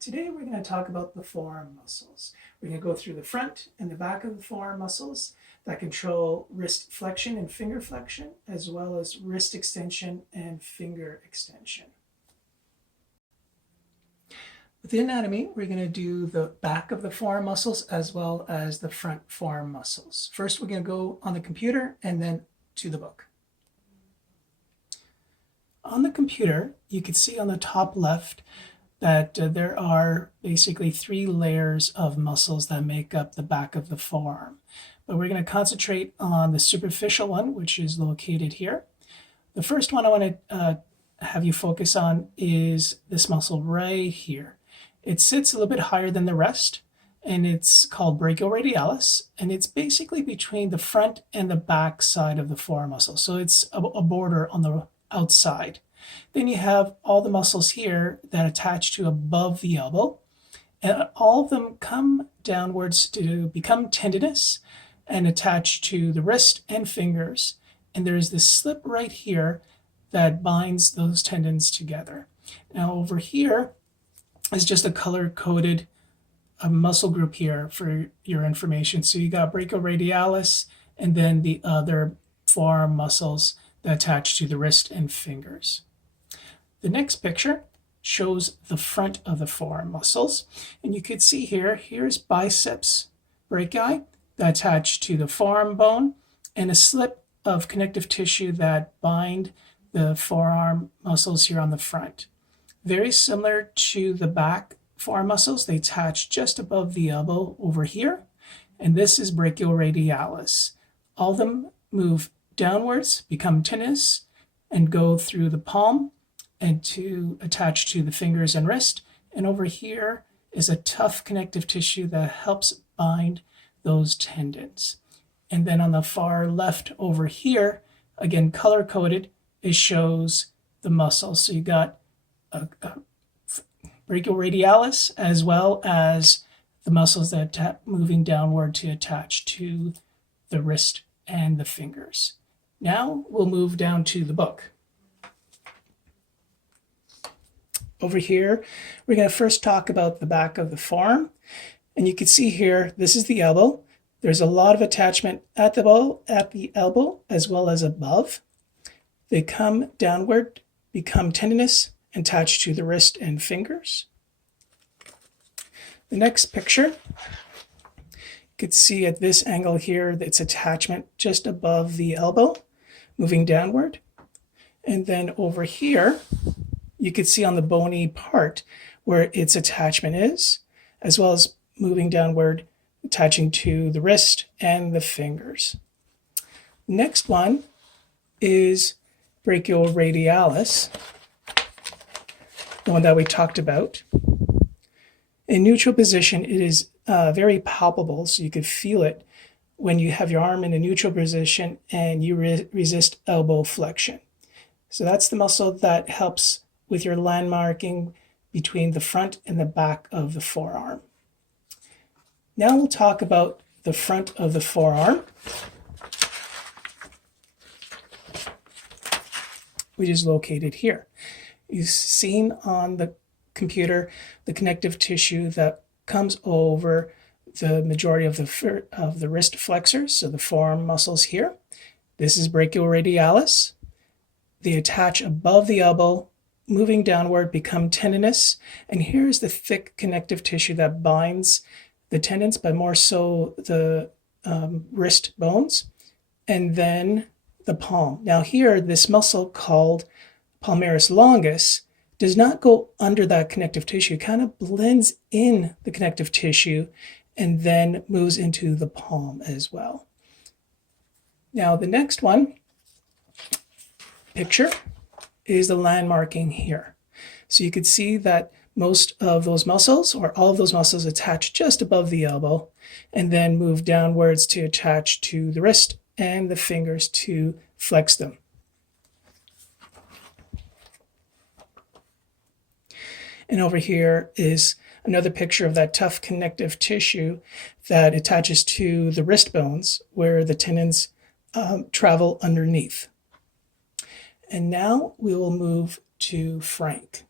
Today we're going to talk about the forearm muscles. We're going to go through the front and the back of the forearm muscles that control wrist flexion and finger flexion, as well as wrist extension and finger extension. With the anatomy, we're going to do the back of the forearm muscles as well as the front forearm muscles. First, we're going to go on the computer and then to the book. On the computer, you can see on the top left that there are basically 3 layers of muscles that make up the back of the forearm. But we're going to concentrate on the superficial one, which is located here. The first one I want to have you focus on is this muscle right here. It sits a little bit higher than the rest, and it's called Brachial Radialis, and it's basically between the front and the back side of the forearm muscle. So it's a border on the outside. Then you have all the muscles here that attach to above the elbow, and all of them come downwards to become tendinous and attach to the wrist and fingers. And there's this slip right here that binds those tendons together. Now over here is just a color-coded muscle group here for your information. So you got Brachial Radialis and then the other forearm muscles that attach to the wrist and fingers. The next picture shows the front of the forearm muscles. And you can see here's biceps brachii that attach to the forearm bone and a slip of connective tissue that bind the forearm muscles here on the front. Very similar to the back forearm muscles, they attach just above the elbow over here. And this is Brachial Radialis. All of them move downwards, become tendinous, and go through the palm and to attach to the fingers and wrist. And over here is a tough connective tissue that helps bind those tendons. And then on the far left over here, again color-coded, it shows the muscles. So you got a Brachial Radialis as well as the muscles that are moving downward to attach to the wrist and the fingers. Now we'll move down to the book. Over here, we're going to first talk about the back of the forearm. And you can see here, this is the elbow. There's a lot of attachment at the elbow as well as above. They come downward, become tendinous, and attach to the wrist and fingers. The next picture, you can see at this angle here, it's attachment just above the elbow, moving downward. And then over here, you can see on the bony part where its attachment is, as well as moving downward, attaching to the wrist and the fingers. Next one is Brachial Radialis, the one that we talked about. In neutral position, it is very palpable, so you could feel it when you have your arm in a neutral position and you resist elbow flexion. So that's the muscle that helps with your landmarking between the front and the back of the forearm. Now we'll talk about the front of the forearm, which is located here. You've seen on the computer the connective tissue that comes over the majority of the wrist flexors, so the forearm muscles here. This is Brachial Radialis. They attach above the elbow, moving downward, become tendinous. And here's the thick connective tissue that binds the tendons, but more so the wrist bones, and then the palm. Now here, this muscle called palmaris longus does not go under that connective tissue. It kind of blends in the connective tissue and then moves into the palm as well. Now the next picture is the landmarking here. So you could see that most of those muscles, or all of those muscles, attach just above the elbow and then move downwards to attach to the wrist and the fingers to flex them. And over here is another picture of that tough connective tissue that attaches to the wrist bones where the tendons travel underneath. And now we will move to Frank.